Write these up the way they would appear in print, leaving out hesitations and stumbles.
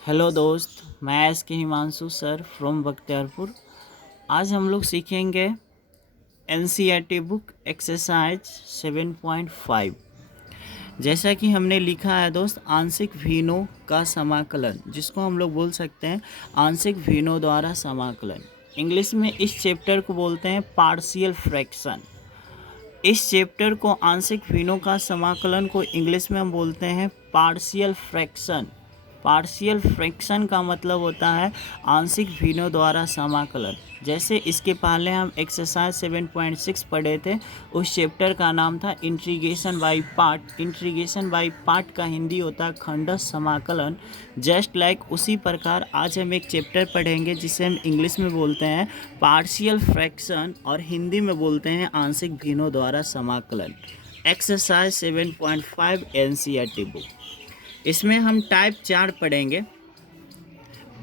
Hello दोस्त, मैं S के हिमांशु सर फ्रॉम बख्तियारपुर। आज हम लोग सीखेंगे एनसीईआरटी बुक एक्सरसाइज 7.5। जैसा कि हमने लिखा है दोस्त, आंशिक भिन्नों का समाकलन, जिसको हम लोग बोल सकते हैं आंशिक भिन्नों द्वारा समाकलन। इंग्लिश में इस चैप्टर को बोलते हैं पार्शियल फ्रैक्शन। इस चैप्टर को आंशिक भिन्नों का समाकलन को इंग्लिश में हम बोलते हैं पार्शियल फ्रैक्शन। पार्शियल फ्रैक्शन का मतलब होता है आंशिक भिन्नों द्वारा समाकलन। जैसे इसके पहले हम एक्सरसाइज 7.6 पढ़े थे, उस चैप्टर का नाम था integration by part. Integration by part का हिंदी होता है खंडश समाकलन। जस्ट लाइक उसी प्रकार आज हम एक चैप्टर पढ़ेंगे जिसे हम इंग्लिश में बोलते हैं पार्शियल फ्रैक्शन और हिंदी में बोलते हैं आंशिक भिन्नों द्वारा समाकलन। Exercise 7.5 NCERT book. इसमें हम टाइप 4 पढ़ेंगे।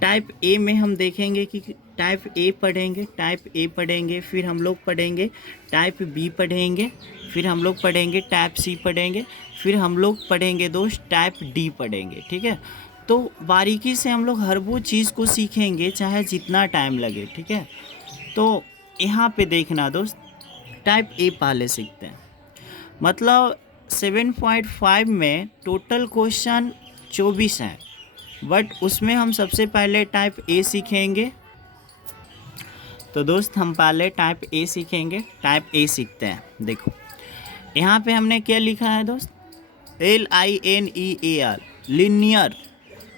टाइप ए में हम देखेंगे कि टाइप ए पढ़ेंगे, फिर हम लोग पढ़ेंगे टाइप बी पढ़ेंगे, फिर हम लोग पढ़ेंगे टाइप सी पढ़ेंगे, फिर हम लोग पढ़ेंगे दोस्त टाइप डी पढ़ेंगे। ठीक है, तो बारीकी से हम लोग हर वो चीज़ को सीखेंगे चाहे जितना टाइम लगे। ठीक है, तो यहाँ पे देखना दोस्त, टाइप ए पहले सीखते हैं। मतलब 7.5 में टोटल क्वेश्चन 24 हैं, बट उसमें हम सबसे पहले टाइप ए सीखेंगे। तो दोस्त हम पहले टाइप ए सीखेंगे। टाइप ए सीखते हैं। देखो यहाँ पे हमने क्या लिखा है दोस्त, LINEAR, लीनियर।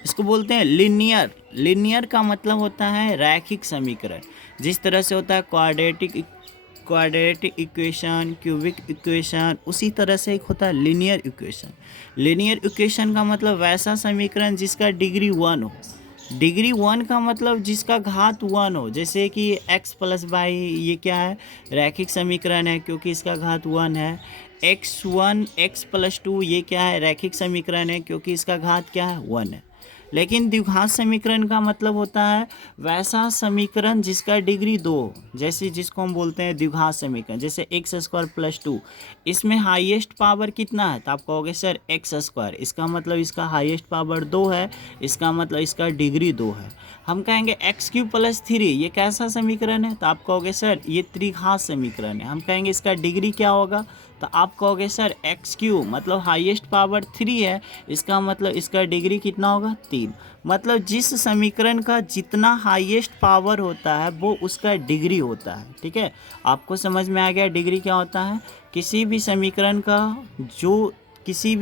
इसको बोलते हैं लीनियर। लीनियर का मतलब होता है रैखिक समीकरण। जिस तरह से होता है क्वाड्रेटिक इक्वेशन, क्यूबिक इक्वेशन, उसी तरह से एक होता है लीनियर इक्वेशन। लीनियर इक्वेशन का मतलब वैसा समीकरण जिसका डिग्री 1 हो। डिग्री 1 का मतलब जिसका घात 1 हो। जैसे कि x प्लस वाई, ये क्या है, रैखिक समीकरण है क्योंकि इसका घात 1 है। x1 x प्लस 2, ये क्या है, रैखिक समीकरण है क्योंकि इसका घात क्या है, 1 है। लेकिन द्विघात समीकरण का मतलब होता है वैसा समीकरण जिसका डिग्री 2, जैसे जिसको हम बोलते हैं द्विघात समीकरण। जैसे x² प्लस 2, इसमें हाईएस्ट पावर कितना है, तो आप कहोगे सर x², इसका मतलब इसका हाईएस्ट पावर 2 है, इसका मतलब इसका डिग्री 2 है। हम कहेंगे x³ प्लस 3, ये कैसा समीकरण है, तो आप कहोगे सर ये त्रिघात समीकरण है। हम कहेंगे इसका डिग्री क्या होगा, तो आप कहोगे सर x³ मतलब हाईएस्ट पावर 3 है, इसका मतलब इसका डिग्री कितना होगा, 3। मतलब जिस समीकरण का जितना हाईएस्ट पावर होता है वो उसका डिग्री होता है। ठीक है, आपको समझ में आ गया डिग्री क्या होता है। किसी भी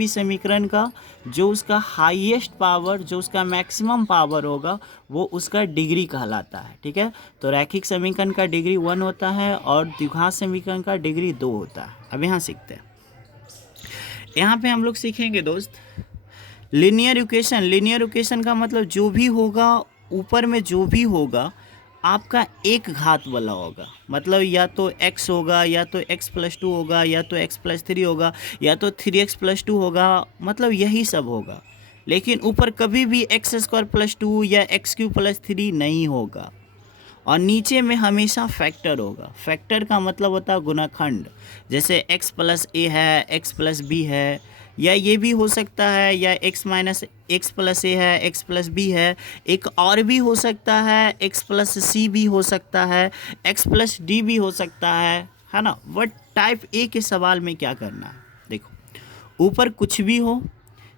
समीकरण का जो उसका हाईएस्ट पावर, जो उसका मैक्सिमम पावर होगा, वो उसका डिग्री कहलाता है। ठीक है, तो रैखिक समीकरण का डिग्री 1 होता है और द्विघात समीकरण का डिग्री 2 होता है। अब यहाँ सीखते हैं। यहाँ पे हम लोग सीखेंगे दोस्त लीनियर इक्वेशन। लीनियर इक्वेशन का मतलब जो भी होगा, ऊपर में जो भी होगा आपका एक घात वाला होगा। मतलब या तो x होगा, या तो x प्लस 2 होगा, या तो x प्लस 3 होगा, या तो 3x प्लस 2 होगा, मतलब यही सब होगा। लेकिन ऊपर कभी भी x² प्लस 2 या x³ प्लस 3 नहीं होगा। और नीचे में हमेशा फैक्टर होगा। फैक्टर का मतलब होता है गुणनखंड। जैसे x प्लस a है, x प्लस b है, या ये भी हो सकता है, या x minus x plus a है, x प्लस b है। एक और भी हो सकता है, x प्लस c भी हो सकता है, x प्लस d भी हो सकता है ना। बट टाइप ए के सवाल में क्या करना है, देखो ऊपर कुछ भी हो,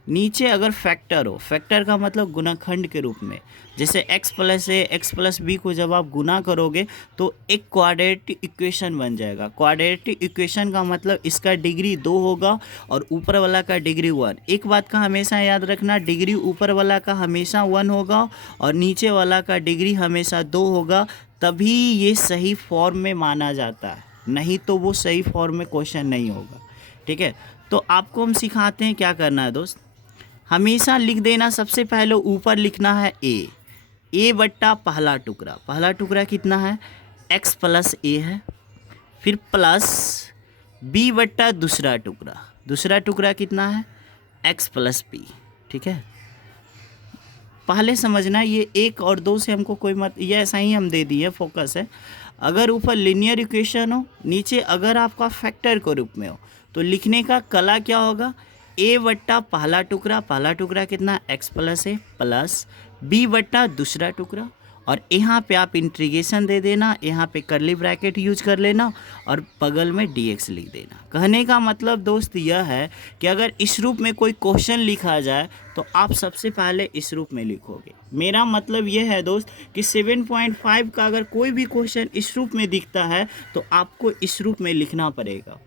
नीचे अगर फैक्टर हो। फैक्टर का मतलब गुणनखंड के रूप में। जैसे x plus a x plus b को जब आप गुना करोगे तो एक क्वाड्रेटिक इक्वेशन बन जाएगा। क्वाड्रेटिक इक्वेशन का मतलब इसका डिग्री 2 होगा और ऊपर वाला का डिग्री 1। एक बात का हमेशा याद रखना, डिग्री ऊपर वाला का हमेशा 1 होगा और नीचे वाला का डिग्री हमेशा 2 होगा, तभी ये सही फॉर्म में माना जाता है, नहीं तो वो सही फॉर्म में क्वेश्चन नहीं होगा। ठीक है, तो आपको हम सिखाते हैं क्या करना है दोस्त। हमेशा लिख देना, सबसे पहले ऊपर लिखना है ए बट्टा पहला टुकड़ा। पहला टुकड़ा कितना है, x प्लस a है। फिर प्लस b बट्टा दूसरा टुकड़ा। दूसरा टुकड़ा कितना है, x प्लस b। ठीक है, पहले समझना, ये 1 और 2 से हमको कोई मत, ये ऐसा ही हम दे दिए, फोकस है। अगर ऊपर लीनियर इक्वेशन हो, नीचे अगर आपका फैक्टर के रूप में हो, तो लिखने का कला क्या होगा, ए बट्टा पहला टुकड़ा कितना एक्स प्लस ए प्लस बी बट्टा दूसरा टुकड़ा, और यहाँ पे आप इंटीग्रेशन दे देना, यहाँ पे करली ब्रैकेट यूज कर लेना और बगल में dx लिख देना। कहने का मतलब दोस्त यह है कि अगर इस रूप में कोई क्वेश्चन लिखा जाए तो आप सबसे पहले इस रूप में लिखोगे। मेरा मतलब यह है दोस्त कि 7.5 का अगर कोई भी क्वेश्चन इस रूप में दिखता है तो आपको इस रूप में लिखना पड़ेगा,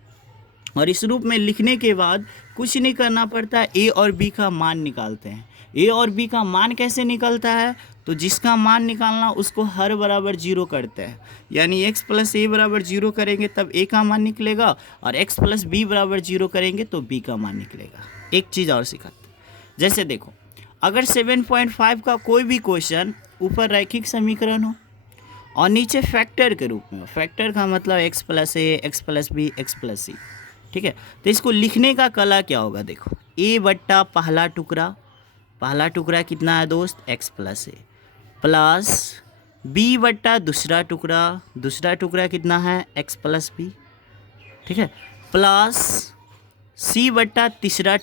और इस रूप में लिखने के बाद कुछ नहीं करना पड़ता, ए और बी का मान निकालते हैं। ए और बी का मान कैसे निकलता है, तो जिसका मान निकालना उसको हर बराबर 0 करते हैं, यानी x प्लस ए बराबर 0 करेंगे तब a का मान निकलेगा, और x प्लस बी बराबर 0 करेंगे तो b का मान निकलेगा। एक चीज़ और सिखाते हैं, जैसे देखो अगर 7.5 का कोई भी क्वेश्चन ऊपर रैखिक समीकरण हो और नीचे फैक्टर के रूप में हो, फैक्टर का मतलब x plus a x plus b x plus c, ठीक है, तो इसको लिखने का कला क्या होगा, देखो ए बट्टा पहला टुकड़ा कितना है दोस्त x प्लस ए प्लस बी बट्टा दूसरा टुकड़ा कितना है x प्लस बी, ठीक है, प्लस सी बट्टा तीसरा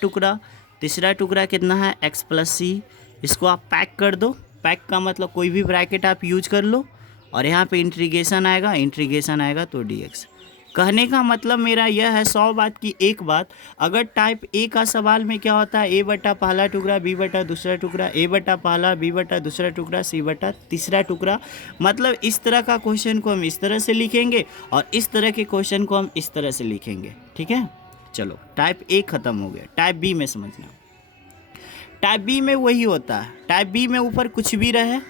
टुकड़ा कितना है x प्लस सी। इसको आप पैक कर दो, पैक का मतलब कोई भी ब्रैकेट आप यूज कर लो, और यहाँ पे इंटीग्रेशन आएगा तो dx। कहने का मतलब मेरा यह है 100 बात की एक बात, अगर टाइप ए का सवाल में क्या होता है, ए बट्टा पहला टुकड़ा बी बट्टा दूसरा टुकड़ा, ए बट्टा पहला बी बट्टा दूसरा टुकड़ा सी बट्टा तीसरा टुकड़ा, मतलब इस तरह का क्वेश्चन को हम इस तरह से लिखेंगे और इस तरह के क्वेश्चन को हम इस तरह से लिखेंगे, ठीक है। चलो टाइप ए ख़त्म हो गया, टाइप बी में समझना। टाइप बी में वही होता है, टाइप बी में ऊपर कुछ भी रहे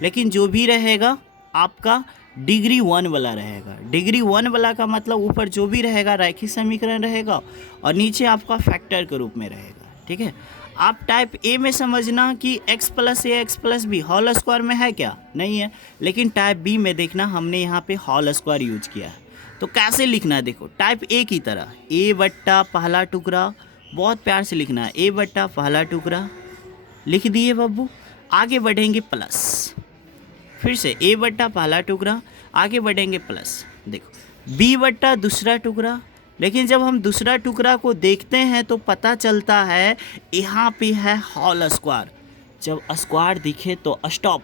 लेकिन जो भी रहेगा आपका डिग्री 1 वाला रहेगा। डिग्री 1 वाला का मतलब ऊपर जो भी रहेगा रैखिक समीकरण रहेगा और नीचे आपका फैक्टर के रूप में रहेगा, ठीक है। आप टाइप ए में समझना कि x plus a x plus b whole square में है क्या, नहीं है, लेकिन टाइप बी में देखना हमने यहाँ पे होल स्क्वायर यूज किया है। तो कैसे लिखना है, देखो टाइप ए की तरह ए बट्टा पहला टुकड़ा, बहुत प्यार से लिखना है, ए बट्टा पहला टुकड़ा लिख दिए बब्बू, आगे बढ़ेंगे प्लस, फिर से ए बट्टा पहला टुकड़ा, आगे बढ़ेंगे प्लस, देखो बी बट्टा दूसरा टुकड़ा, लेकिन जब हम दूसरा टुकड़ा को देखते हैं तो पता चलता है यहाँ पे है होल स्क्वायर, जब स्क्वायर दिखे तो स्टॉप,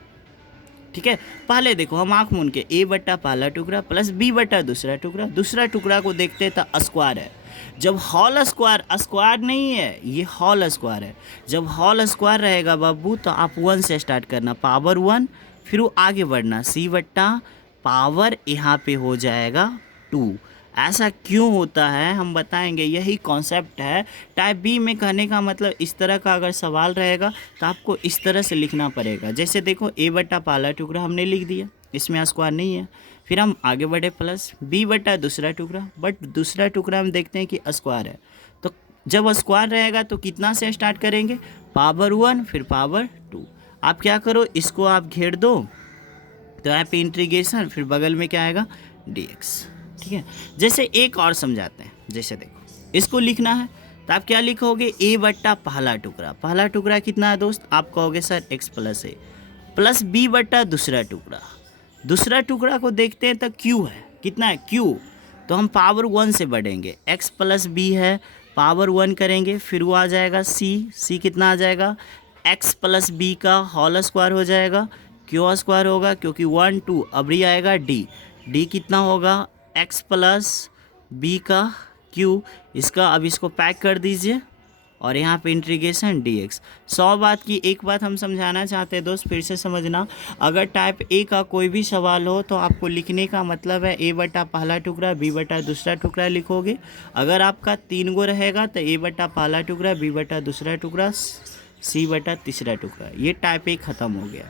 ठीक है। पहले देखो हम आँख मूंद के ए बट्टा पहला टुकड़ा प्लस बी बट्टा दूसरा टुकड़ा को देखते हैं तो स्क्वायर है, जब होल स्क्वायर स्क्वायर नहीं है ये होल स्क्वायर है, जब होल स्क्वायर रहेगा बाबू तो आप 1 से स्टार्ट करना, पावर 1, फिर वो आगे बढ़ना सी बट्टा पावर यहाँ पे हो जाएगा 2। ऐसा क्यों होता है हम बताएंगे, यही कॉन्सेप्ट है। टाइप बी में कहने का मतलब इस तरह का अगर सवाल रहेगा तो आपको इस तरह से लिखना पड़ेगा। जैसे देखो ए बट्टा पहला टुकड़ा हमने लिख दिया, इसमें स्क्वायर नहीं है, फिर हम आगे बढ़े प्लस बी बट्टा दूसरा टुकड़ा, बट दूसरा टुकड़ा हम देखते हैं कि स्क्वायर है, तो जब स्क्वायर रहेगा तो कितना से स्टार्ट करेंगे, पावर 1 फिर पावर 2। आप क्या करो, इसको आप घेर दो तो यहाँ पे इंटीग्रेशन, फिर बगल में क्या आएगा dx, ठीक है। जैसे एक और समझाते हैं, जैसे देखो इसको लिखना है तो आप क्या लिखोगे, ए बट्टा पहला टुकड़ा कितना है दोस्त, आप कहोगे सर x प्लस ए प्लस बी बट्टा दूसरा टुकड़ा को देखते हैं तो q है, कितना है q, तो हम पावर 1 से बढ़ेंगे, x प्लस बी है पावर 1 करेंगे, फिर वो आ जाएगा c कितना आ जाएगा, x प्लस बी का होल स्क्वायर हो जाएगा, क्यू स्क्वायर होगा क्योंकि 1 2, अब ये आएगा d कितना होगा, x प्लस बी का q, इसका अब इसको पैक कर दीजिए और यहाँ पे इंटीग्रेशन dx। 100 बात की एक बात हम समझाना चाहते हैं दोस्त, फिर से समझना, अगर टाइप ए का कोई भी सवाल हो तो आपको लिखने का मतलब है ए बट्टा पहला टुकड़ा बी बट्टा दूसरा टुकड़ा लिखोगे। अगर आपका 3 गो रहेगा तो ए बट्टा पहला टुकड़ा बी बट्टा दूसरा टुकड़ा सी बट्टा तीसरा टुकड़ा, ये टाइप ए ख़त्म हो गया।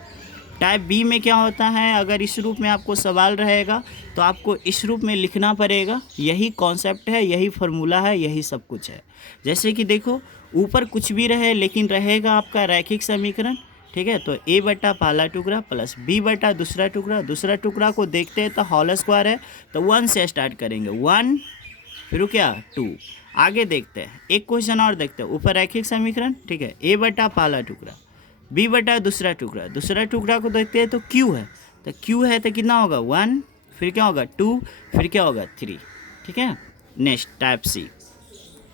टाइप बी में क्या होता है, अगर इस रूप में आपको सवाल रहेगा तो आपको इस रूप में लिखना पड़ेगा, यही कॉन्सेप्ट है, यही फार्मूला है, यही सब कुछ है। जैसे कि देखो ऊपर कुछ भी रहे लेकिन रहेगा आपका रैखिक समीकरण, ठीक है, तो ए बट्टा पहला टुकड़ा प्लस बी बट्टा दूसरा टुकड़ा को देखते हैं तो होल स्क्वायर है तो 1 से स्टार्ट करेंगे, 1 फिर क्या 2, आगे देखते हैं एक क्वेश्चन और देखते हैं, ऊपर रैखिक समीकरण, ठीक है, ए बट्टा पहला टुकड़ा बी बट्टा दूसरा टुकड़ा को देखते हैं तो q है, तो q है तो कितना होगा 1, फिर क्या होगा 2, फिर क्या होगा 3, ठीक है। नेक्स्ट टाइप सी,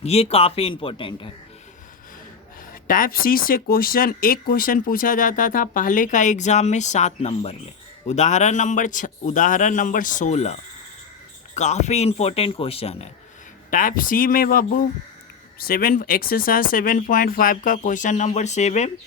ये काफ़ी इम्पोर्टेंट है। टाइप सी से एक क्वेश्चन पूछा जाता था पहले का एग्जाम में 7 नंबर में। उदाहरण नंबर 16, काफ़ी इंपॉर्टेंट क्वेश्चन है। टाइप सी में बाबू एक्सरसाइज 7.5 का क्वेश्चन नंबर 7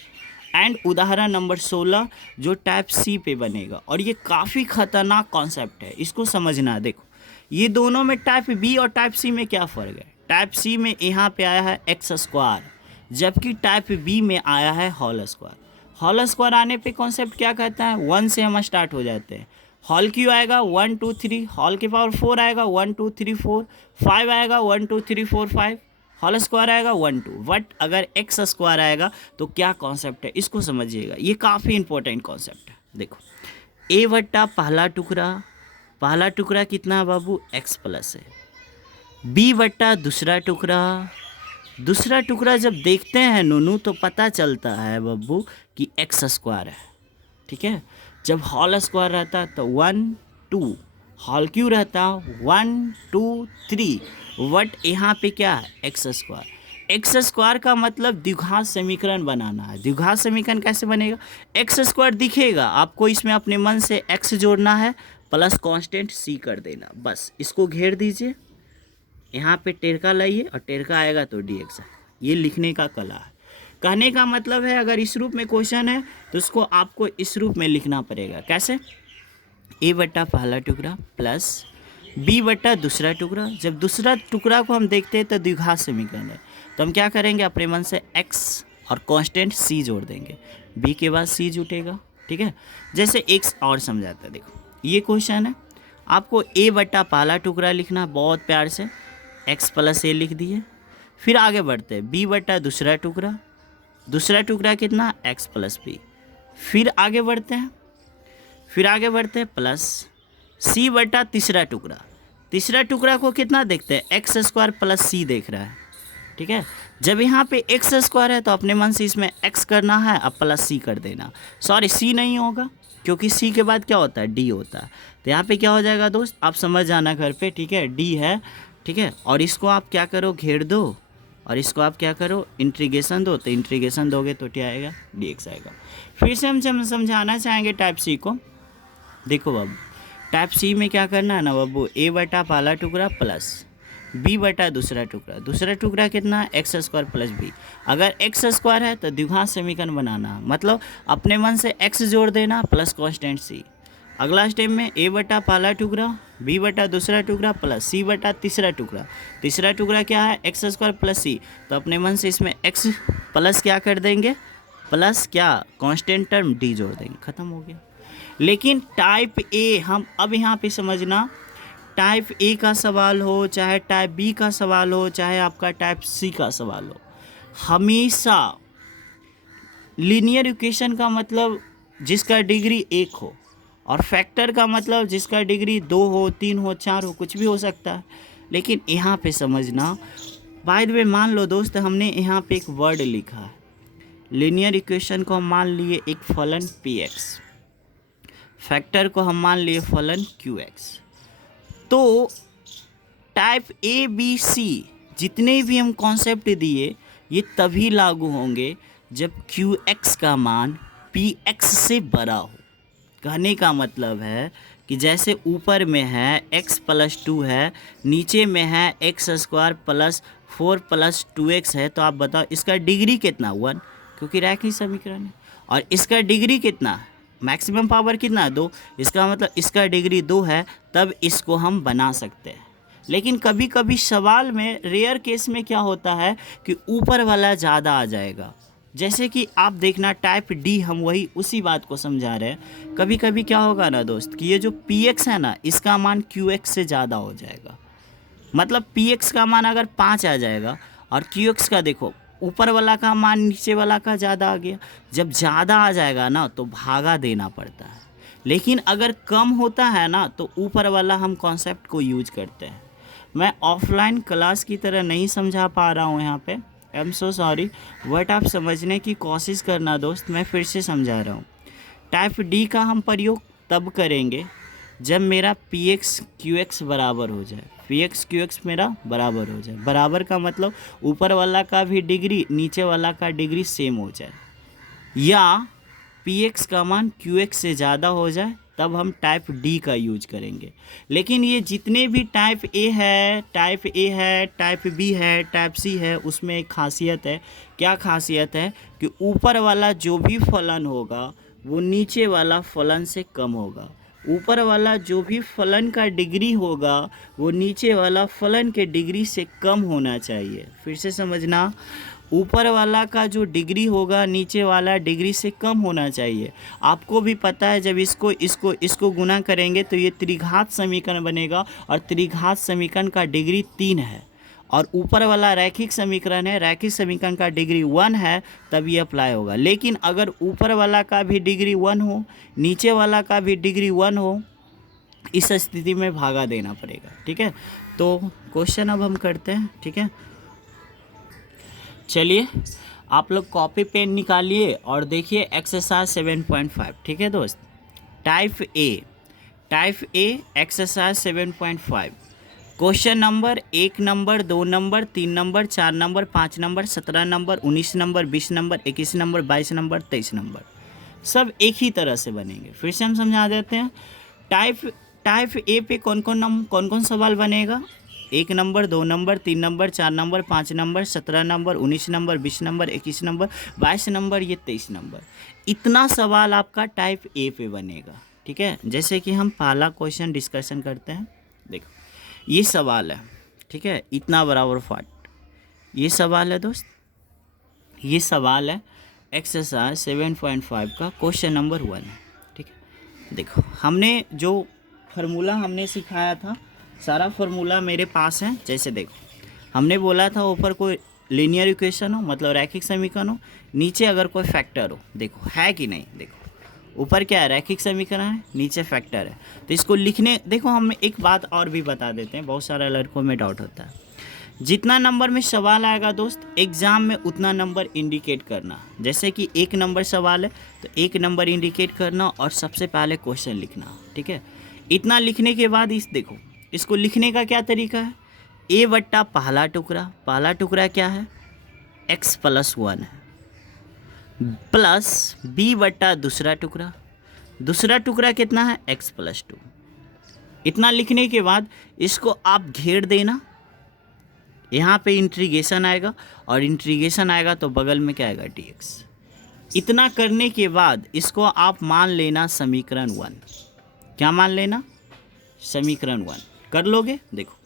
एंड उदाहरण नंबर 16 जो टाइप सी पे बनेगा, और ये काफ़ी खतरनाक कॉन्सेप्ट है, इसको समझना। देखो ये दोनों में टाइप बी और टाइप सी में क्या फ़र्क है। टाइप सी में यहाँ पे आया है एक्स स्क्वायर, जबकि टाइप बी में आया है होल स्क्वायर। होल स्क्वायर आने पे कॉन्सेप्ट क्या कहता है, 1 से हम स्टार्ट हो जाते हैं। हॉल क्यों आएगा 1 2 3, हॉल के पावर 4 आएगा 1 2 3 4, 5 आएगा 1 2 3 4 5, होल स्क्वायर आएगा 1 2। बट अगर एक्स स्क्वायर आएगा तो क्या कॉन्सेप्ट है, इसको समझिएगा, ये काफ़ी इंपॉर्टेंट कॉन्सेप्ट है। देखो ए बट्टा पहला टुकड़ा कितना है बाबू, एक्स प्लस है। बी बट्टा दूसरा टुकड़ा जब देखते हैं नूनू तो पता चलता है बब्बू कि एक्स स्क्वायर है, ठीक है। जब हॉल स्क्वायर रहता तो 1 2, हॉल क्यों रहता 1 2 3, बट यहाँ पे क्या है एक्स स्क्वायर का मतलब द्विघात समीकरण बनाना है। द्विघात समीकरण कैसे बनेगा, एक्स स्क्वायर दिखेगा आपको, इसमें अपने मन से एक्स जोड़ना है प्लस कांस्टेंट सी कर देना, बस इसको घेर दीजिए, यहाँ पे टेरका लाइए और टेरका आएगा तो डी एक्स। ये लिखने का कला है। कहने का मतलब है अगर इस रूप में क्वेश्चन है तो उसको आपको इस रूप में लिखना पड़ेगा। कैसे, ए बट्टा पहला टुकड़ा प्लस बी बट्टा दूसरा टुकड़ा। जब दूसरा टुकड़ा को हम देखते हैं तो द्विघात समीकरण है, तो हम क्या करेंगे अपने मन से एक्स और कांस्टेंट सी जोड़ देंगे, बी के बाद सी जुटेगा, ठीक है। जैसे एक और समझाता है, देखो ये क्वेश्चन है, आपको ए बट्टा पहला टुकड़ा लिखना, बहुत प्यार से एक्स प्लस ए लिख दिए। फिर आगे बढ़ते हैं, बी बट्टा दूसरा टुकड़ा कितना, एक्स प्लस बी। फिर आगे बढ़ते हैं प्लस सी बट्टा तीसरा टुकड़ा को कितना देखते हैं, एक्स स्क्वायर प्लस सी देख रहा है, ठीक है। जब यहाँ पे एक्स स्क्वायर है तो अपने मन से इसमें एक्स करना है, अब प्लस सी कर देना। सॉरी सी नहीं होगा, क्योंकि सी के बाद क्या होता है, डी होता है। तो यहाँ पे क्या हो जाएगा दोस्त, आप समझ जाना घर पे, ठीक है, डी है, ठीक है। और इसको आप क्या करो, घेर दो, और इसको आप क्या करो, इंटीग्रेशन दो, तो इंटीग्रेशन दोगे तो क्या आएगा, डी एक्स आएगा। फिर से हम समझाना चाहेंगे टाइप सी को। देखो बाबू टाइप सी में क्या करना है ना बाबू, ए बटा पहला टुकड़ा प्लस बी बटा दूसरा टुकड़ा कितना है, एक्स स्क्वायर प्लस बी। अगर एक्स स्क्वायर है तो द्विघात समीकरण बनाना, मतलब अपने मन से एक्स जोड़ देना प्लस कांस्टेंट सी। अगला स्टेप में ए बटा पहला टुकड़ा, बी बटा दूसरा टुकड़ा प्लस सी बटा तीसरा टुकड़ा क्या है, एक्स स्क्वायर प्लस सी। तो अपने मन से इसमें एक्स प्लस क्या कर देंगे, प्लस क्या कांस्टेंट टर्म डी जोड़ देंगे, ख़त्म हो गया। लेकिन टाइप ए, हम अब यहाँ पे समझना, टाइप ए का सवाल हो चाहे टाइप बी का सवाल हो चाहे आपका टाइप सी का सवाल हो, हमेशा लीनियर इक्वेशन का मतलब जिसका डिग्री 1 हो, और फैक्टर का मतलब जिसका डिग्री 2 हो 3 हो 4 हो, कुछ भी हो सकता है। लेकिन यहाँ पे समझना, बाय द वे मान लो दोस्त हमने यहाँ पे एक वर्ड लिखा है, लीनियर इक्वेशन को हम मान लिए एक फलन पी एक्स, फैक्टर को हम मान लिए फलन क्यू एक्स। तो टाइप ए बी सी जितने भी हम कॉन्सेप्ट दिए ये तभी लागू होंगे जब क्यू एक्स का मान पी एक्स से बड़ा हो। कहने का मतलब है कि जैसे ऊपर में है x प्लस 2 है, नीचे में है x square plus 4 plus 2x है, तो आप बताओ इसका डिग्री कितना, 1, क्योंकि रैखिक समीकरण है। और इसका डिग्री कितना, मैक्सिमम पावर कितना, 2, इसका मतलब इसका डिग्री 2 है, तब इसको हम बना सकते हैं। लेकिन कभी कभी सवाल में रेयर केस में क्या होता है कि ऊपर वाला ज़्यादा आ जाएगा, जैसे कि आप देखना टाइप डी, हम वही उसी बात को समझा रहे हैं। कभी कभी क्या होगा ना दोस्त कि ये जो पी एक्स है ना, इसका मान क्यू एक्स से ज़्यादा हो जाएगा। मतलब पी एक्स का मान अगर 5 आ जाएगा और क्यू एक्स का देखो ऊपर वाला का मान नीचे वाला का ज़्यादा आ गया। जब ज़्यादा आ जाएगा ना तो भागा देना पड़ता है, लेकिन अगर कम होता है ना तो ऊपर वाला हम कॉन्सेप्ट को यूज करते हैं। मैं ऑफलाइन क्लास की तरह नहीं समझा पा रहा हूँ यहाँ पे, I am so sorry, but आप समझने की कोशिश करना दोस्त, मैं फिर से समझा रहा हूँ। टाइप डी का हम प्रयोग तब करेंगे जब मेरा पी एक्स क्यू एक्स बराबर हो जाए। पी एक्स क्यू एक्स मेरा बराबर हो जाए। बराबर का मतलब ऊपर वाला का भी डिग्री नीचे वाला का डिग्री सेम हो जाए, या पी एक्स का मान क्यू एक्स से ज़्यादा हो जाए, तब हम टाइप डी का यूज करेंगे। लेकिन ये जितने भी टाइप ए है, टाइप बी है, टाइप सी है, उसमें एक खासियत है। क्या खासियत है कि ऊपर वाला जो भी फलन होगा वो नीचे वाला फलन से कम होगा। ऊपर वाला जो भी फलन का डिग्री होगा वो नीचे वाला फलन के डिग्री से कम होना चाहिए। फिर से समझना, ऊपर वाला का जो डिग्री होगा नीचे वाला डिग्री से कम होना चाहिए। आपको भी पता है जब इसको गुना करेंगे तो ये त्रिघात समीकरण बनेगा, और त्रिघात समीकरण का डिग्री 3 है, और ऊपर वाला रैखिक समीकरण है, रैखिक समीकरण का डिग्री 1 है, तब ये अप्लाई होगा। लेकिन अगर ऊपर वाला का भी डिग्री 1 हो, नीचे वाला का भी डिग्री 1 हो, इस स्थिति में भागा देना पड़ेगा। ठीक है, तो क्वेश्चन अब हम करते हैं। ठीक है, चलिए आप लोग कॉपी पेन निकालिए और देखिए एक्सरसाइज 7.5। ठीक है दोस्त, type A exercise 7.5, question number 1 number 2 number 3 number 4 number 5 number 17 number 19 number 20 number 21 number 22 number 23 number, सब एक ही तरह से बनेंगे। फिर से हम समझा देते हैं। टाइप ए पे कौन कौन सवाल बनेगा? 1 number 2 number 3 number 4 number 5 number 17 number 19 number 20 number 21 number 22 number, ये 23 नंबर, इतना सवाल आपका टाइप ए पे बनेगा। ठीक है, जैसे कि हम पहला क्वेश्चन डिस्कशन करते हैं। देखो ये सवाल है, ठीक है, इतना बराबर फाट, ये सवाल है दोस्त, ये सवाल है एक्सरसाइज 7.5 का क्वेश्चन नंबर 1 है। ठीक है, देखो हमने जो फार्मूला हमने सिखाया था, सारा फार्मूला मेरे पास है। जैसे देखो हमने बोला था ऊपर कोई लीनियर इक्वेशन हो, मतलब रैखिक समीकरण हो, नीचे अगर कोई फैक्टर हो, देखो है कि नहीं, देखो ऊपर क्या है, रैखिक समीकरण है, नीचे फैक्टर है। तो इसको लिखने, देखो हम एक बात और भी बता देते हैं, बहुत सारे लड़कों में डाउट होता है। जितना नंबर में सवाल आएगा दोस्त एग्ज़ाम में, उतना नंबर इंडिकेट करना। जैसे कि 1 नंबर सवाल है तो 1 नंबर इंडिकेट करना और सबसे पहले क्वेश्चन लिखना। ठीक है, इतना लिखने के बाद देखो इसको लिखने का क्या तरीका है, ए बट्टा पहला टुकड़ा क्या है, x+1 है, प्लस बी बट्टा दूसरा टुकड़ा कितना है, x+2। इतना लिखने के बाद इसको आप घेर देना, यहाँ पे इंटीग्रेशन आएगा, और इंटीग्रेशन आएगा तो बगल में क्या आएगा, dx। इतना करने के बाद इसको आप मान लेना समीकरण 1। क्या मान लेना, समीकरण 1 कर लोगे। देखो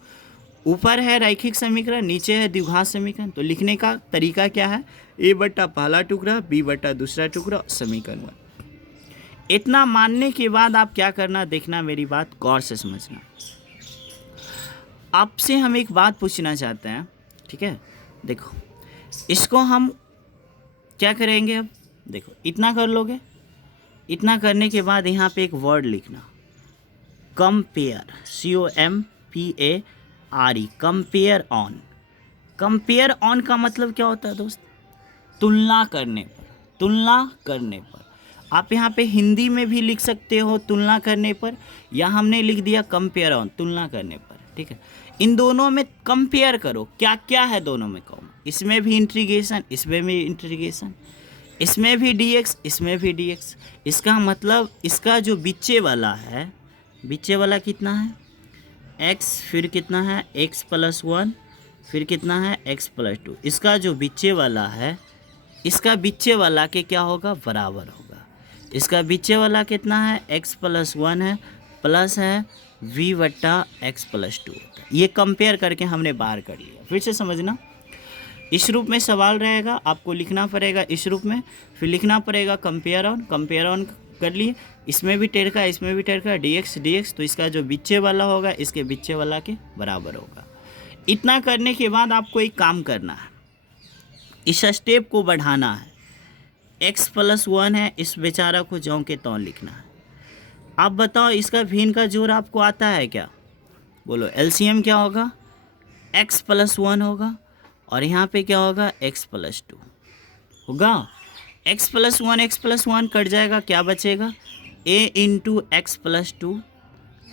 ऊपर है रैखिक समीकरण, नीचे है द्विघात समीकरण, तो लिखने का तरीका क्या है, ए बट्टा पहला टुकड़ा, बी बट्टा दूसरा टुकड़ा, समीकरण 1। इतना मानने के बाद आप क्या करना, देखना, मेरी बात गौर से समझना। आपसे हम एक बात पूछना चाहते हैं। ठीक है, देखो इसको हम क्या करेंगे, अब देखो इतना कर लोगे। इतना करने के बाद यहाँ पे एक वर्ड लिखना, compare, COMPARE, compare on. Compare on का मतलब क्या होता है दोस्त, तुलना करने पर। आप यहाँ पे हिंदी में भी लिख सकते हो तुलना करने पर, या हमने लिख दिया कंपेयर ऑन, तुलना करने पर। ठीक है, इन दोनों में कंपेयर करो, क्या क्या है दोनों में कॉमन, इसमें भी इंटीग्रेशन, इसमें भी इंटीग्रेशन, इसमें भी dx, इसमें भी dx। इसका मतलब इसका जो बीचे वाला है, बीचे वाला कितना है, x, फिर कितना है x+1, फिर कितना है x+2। इसका जो बीचे वाला है, इसका बीचे वाला के क्या होगा, बराबर होगा। इसका बीचे वाला कितना है, x+1 है, प्लस है v बट्टा x+2 होता है। ये कंपेयर करके हमने बाहर कर लिया। फिर से समझना, इस रूप में सवाल रहेगा, आपको लिखना पड़ेगा इस रूप में, फिर लिखना पड़ेगा कंपेयर ऑन कर लिए, इसमें भी टेढ़का, इसमें भी टेढ़का, dx, तो इसका जो बीचे वाला होगा इसके बीचे वाला के बराबर होगा। इतना करने के बाद आपको एक काम करना है, इस स्टेप को बढ़ाना है। x+1 है, इस बेचारा को ज्यों के त्यों लिखना है। आप बताओ इसका भिन्न का जोड़ आपको आता है क्या, बोलो। LCM क्या होगा, x+1 होगा, और यहाँ पे क्या होगा, x+2 होगा। x+1 कट जाएगा, क्या बचेगा, a × x+2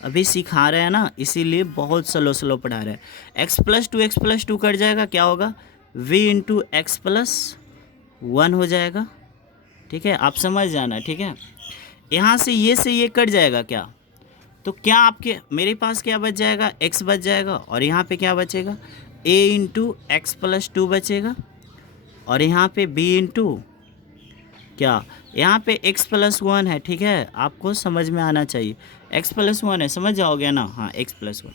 अभी सिखा रहे हैं ना, इसीलिए बहुत स्लो स्लो पढ़ा रहे हैं। x+2 कट जाएगा, क्या होगा, v इंटू एक्स प्लस 1 हो जाएगा। ठीक है, आप समझ जाना। ठीक है, यहाँ से ये कट जाएगा क्या, तो क्या आपके मेरे पास क्या बच जाएगा, x बच जाएगा, और यहाँ पे क्या बचेगा, a इंटू एक्स प्लस 2 बचेगा, और यहाँ पे b इंटू क्या, यहाँ पे x प्लस 1 है। ठीक है, आपको समझ में आना चाहिए, x प्लस 1 है, समझ जाओगे ना, हाँ x प्लस 1।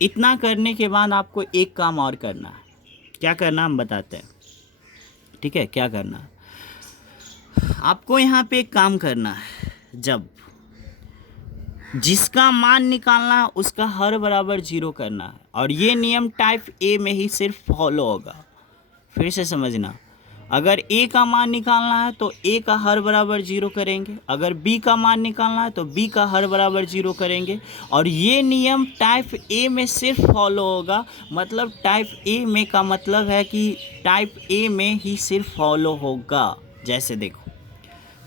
इतना करने के बाद आपको एक काम और करना है। क्या करना हम बताते हैं। ठीक है, क्या करना है आपको, यहाँ पे एक काम करना है, जब जिसका मान निकालना है उसका हर बराबर 0 करना है, और ये नियम टाइप ए में ही सिर्फ फॉलो होगा। फिर से समझना, अगर ए का मान निकालना है तो ए का हर बराबर 0 करेंगे, अगर बी का मान निकालना है तो बी का हर बराबर 0 करेंगे, और ये नियम टाइप ए में सिर्फ फॉलो होगा। मतलब टाइप ए में का मतलब है कि टाइप ए में ही सिर्फ फॉलो होगा। जैसे देखो,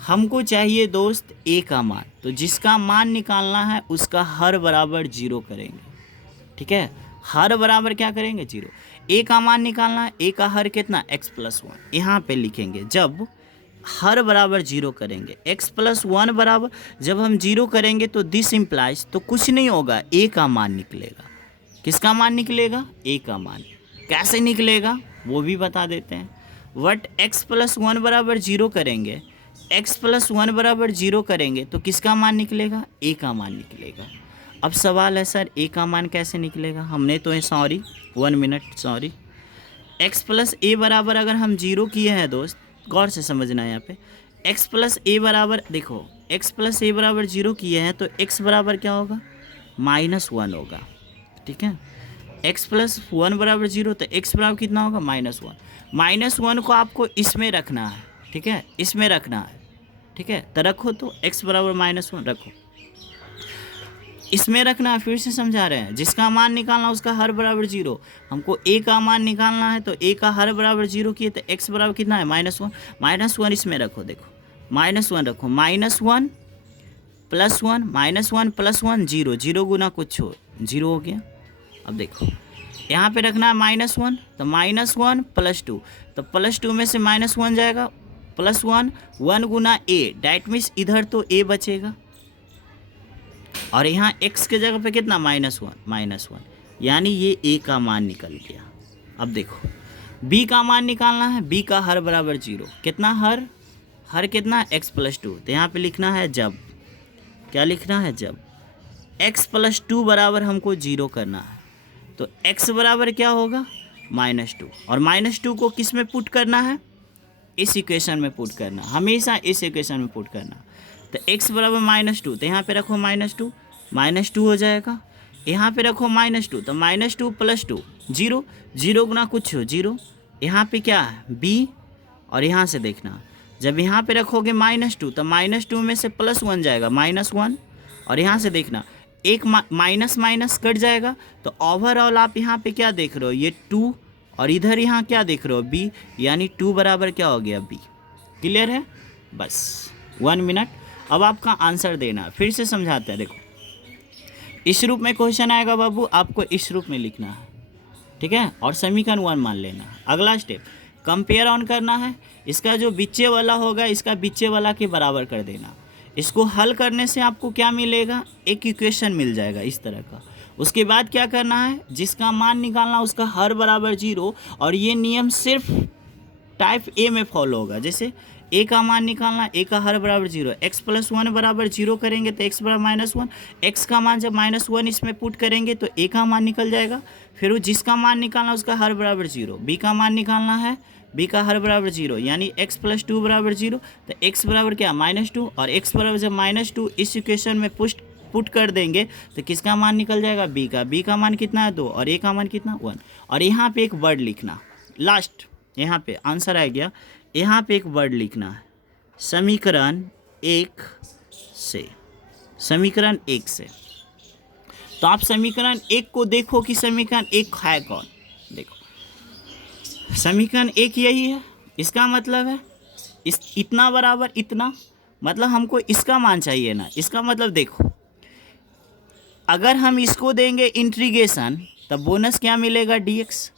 हमको चाहिए दोस्त ए का मान, तो जिसका मान निकालना है उसका हर बराबर 0 करेंगे। ठीक है, हर बराबर क्या करेंगे, 0। ए का मान निकालना है, ए का हर कितना, x प्लस 1। यहाँ पे लिखेंगे जब हर बराबर 0 करेंगे, x प्लस 1 बराबर, जब हम 0 करेंगे तो दिस इम्प्लाइज, तो कुछ नहीं होगा, ए का मान निकलेगा। किसका मान निकलेगा, ए का मान। कैसे निकलेगा वो भी बता देते हैं। वट x प्लस 1 बराबर 0 करेंगे, x प्लस 1 बराबर 0 करेंगे तो किसका मान निकलेगा, ए का मान निकलेगा। अब सवाल है सर ए का मान कैसे निकलेगा, हमने तो 1 मिनट सॉरी, x प्लस ए बराबर अगर हम 0 किए हैं दोस्त, गौर से समझना है यहाँ पे, x प्लस ए बराबर, देखो x प्लस ए बराबर 0 किए हैं तो x बराबर क्या होगा, -1 होगा। ठीक है, x प्लस 1 बराबर 0 तो x बराबर कितना होगा, -1। -1 को आपको इसमें रखना है। ठीक है, इसमें रखना है। ठीक है, तो रखो, तो x बराबर -1 रखो, इसमें रखना है। फिर से समझा रहे हैं, जिसका मान निकालना उसका हर बराबर 0। हमको a का मान निकालना है तो a का हर बराबर 0 किए तो x बराबर कितना है, -1। इसमें रखो, देखो -1 रखो, -1 प्लस 1, -1 प्लस 1 0, 0 गुना कुछ हो 0 हो गया। अब देखो यहाँ पे रखना है -1, तो -1 प्लस 2, तो प्लस 2 में से -1 जाएगा, plus 1, 1 Guna a, that means इधर तो a बचेगा, और यहाँ x के जगह पे कितना, -1, यानी ये a का मान निकल गया। अब देखो b का मान निकालना है, b का हर बराबर 0, कितना हर कितना, x प्लस 2, तो यहाँ पे लिखना है जब, क्या लिखना है, जब x प्लस 2 बराबर हमको 0 करना है, तो x बराबर क्या होगा, -2, और -2 को किस में पुट करना है, इस इक्वेशन में पुट करना, हमेशा इस इक्वेशन में पुट करना। तो x बराबर -2, तो यहाँ पे रखो -2 हो जाएगा, यहाँ पे रखो -2, तो -2 प्लस 2 0, 0 गुना कुछ हो 0, यहाँ पे क्या है b, और यहाँ से देखना जब यहाँ पे रखोगे -2 तो -2 में से +1 जाएगा, -1, और यहाँ से देखना एक माइनस माइनस कट जाएगा, तो ओवरऑल आप यहाँ पे क्या देख रहे हो, ये 2, और इधर यहाँ क्या देख रहे हो, b, यानी 2 बराबर क्या हो गया, b। क्लियर है, बस 1 मिनट। अब आपका आंसर देना, फिर से समझाते हैं। देखो इस रूप में क्वेश्चन आएगा बाबू, आपको इस रूप में लिखना है। ठीक है, और समीकरण 1 मान लेना। अगला स्टेप कंपेयर ऑन करना है, इसका जो बीचे वाला होगा इसका बीचे वाला के बराबर कर देना। इसको हल करने से आपको क्या मिलेगा, एक इक्वेशन मिल जाएगा इस तरह का। उसके बाद क्या करना है, जिसका मान निकालना उसका हर बराबर 0, और ये नियम सिर्फ टाइप ए में फॉलो होगा। जैसे ए का मान निकालना, ए का हर बराबर 0, x प्लस 1 बराबर 0 करेंगे तो x बराबर -1, x का मान जब -1 इसमें पुट करेंगे तो a का मान निकल जाएगा। फिर वो जिसका मान निकालना उसका हर बराबर 0, b का मान निकालना है, b का हर बराबर 0, यानी x प्लस 2 बराबर 0, तो x बराबर क्या, -2, और x बराबर जब -2 इस इक्वेशन में पुट कर देंगे तो किसका मान निकल जाएगा, b का मान कितना है 2, और a का मान कितना 1। और यहाँ पे एक वर्ड लिखना, लास्ट यहाँ पे आंसर आ गया, यहाँ पे एक वर्ड लिखना है, समीकरण 1 से। समीकरण 1 से तो आप समीकरण 1 को देखो कि समीकरण 1 है कौन। देखो समीकरण 1 यही है, इसका मतलब है इस इतना बराबर इतना, मतलब हमको इसका मान चाहिए ना। इसका मतलब देखो अगर हम इसको देंगे इंटीग्रेशन तब बोनस क्या मिलेगा dx,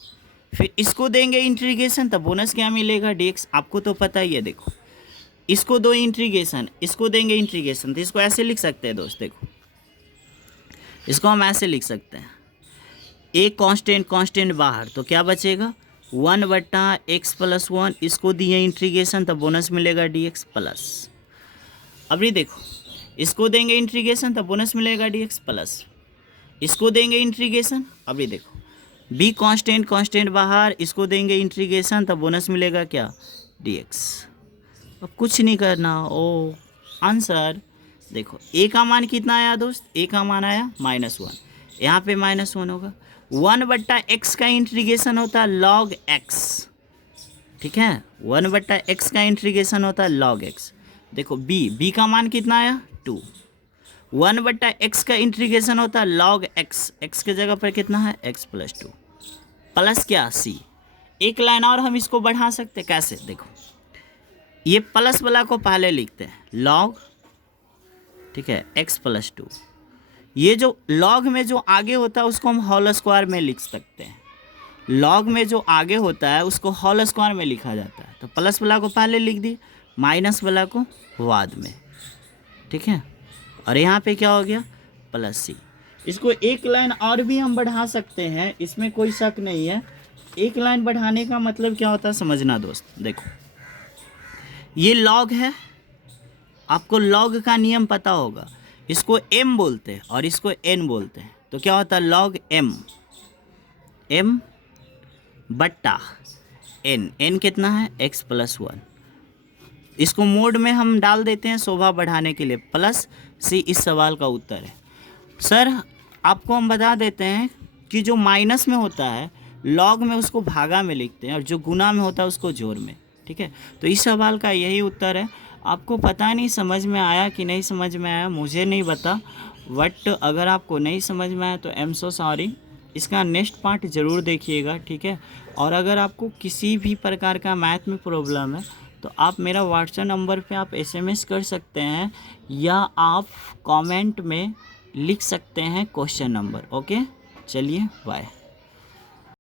फिर इसको देंगे इंटीग्रेशन तब बोनस क्या मिलेगा dx। आपको तो पता ही है, देखो इसको दो इंटीग्रेशन, इसको देंगे इंटीग्रेशन, तो इसको ऐसे लिख सकते हैं दोस्त। देखो इसको हम ऐसे लिख सकते हैं, एक कांस्टेंट बाहर, तो क्या बचेगा 1/x+1। इसको दिए इंटीग्रेशन तब बोनस मिलेगा dx प्लस। अब ये देखो इसको देंगे इंटीग्रेशन तब बोनस मिलेगा dx प्लस, इसको देंगे इंटीग्रेशन। अब ये देखो b कांस्टेंट बाहर, इसको देंगे इंटीग्रेशन तब बोनस मिलेगा क्या dx। अब कुछ नहीं करना, ओ आंसर देखो a का मान कितना आया दोस्त, a का मान आया -1, यहाँ पे -1 होगा। 1/x का इंटीग्रेशन होता है log x, ठीक है, 1/x का इंटीग्रेशन होता है log x। देखो b का मान कितना आया 2, 1/x का इंटीग्रेशन होता है log x, x के जगह पर कितना है x+2 प्लस क्या c। एक लाइन और हम इसको बढ़ा सकते हैं, कैसे देखो ये प्लस वाला को पहले लिखते हैं log, ठीक है, x+2। ये जो log में जो आगे होता है उसको हम होल स्क्वायर में लिख सकते हैं, log में जो आगे होता है उसको होल स्क्वायर में लिखा जाता है। तो प्लस वाला को पहले लिख दिए, माइनस वाला को बाद में, ठीक है। और यहाँ पे क्या हो गया +c। इसको एक लाइन और भी हम बढ़ा सकते हैं, इसमें कोई शक नहीं है। एक लाइन बढ़ाने का मतलब क्या होता है समझना दोस्त। देखो ये log है, आपको log का नियम पता होगा, इसको m बोलते हैं और इसको n बोलते हैं। तो क्या होता है log m बट्टा n कितना है x+1। इसको मोड में हम डाल देते हैं शोभा बढ़ाने के लिए, प्लस c इस सवाल का उत्तर है। सर आपको हम बता देते हैं कि जो माइनस में होता है log में उसको भागा में लिखते हैं और जो गुना में होता है उसको जोड़ में, ठीक है। तो इस सवाल का यही उत्तर है। आपको पता नहीं समझ में आया कि नहीं समझ में आया, मुझे नहीं पता, बट अगर आपको नहीं समझ में आया तो आई एम सो सॉरी। इसका नेक्स्ट पार्ट ज़रूर देखिएगा, ठीक है। और अगर आपको किसी भी प्रकार का मैथ में प्रॉब्लम है तो आप मेरा व्हाट्सएप नंबर पे आप SMS कर सकते हैं या आप कमेंट में लिख सकते हैं क्वेश्चन नंबर। ओके, चलिए बाय।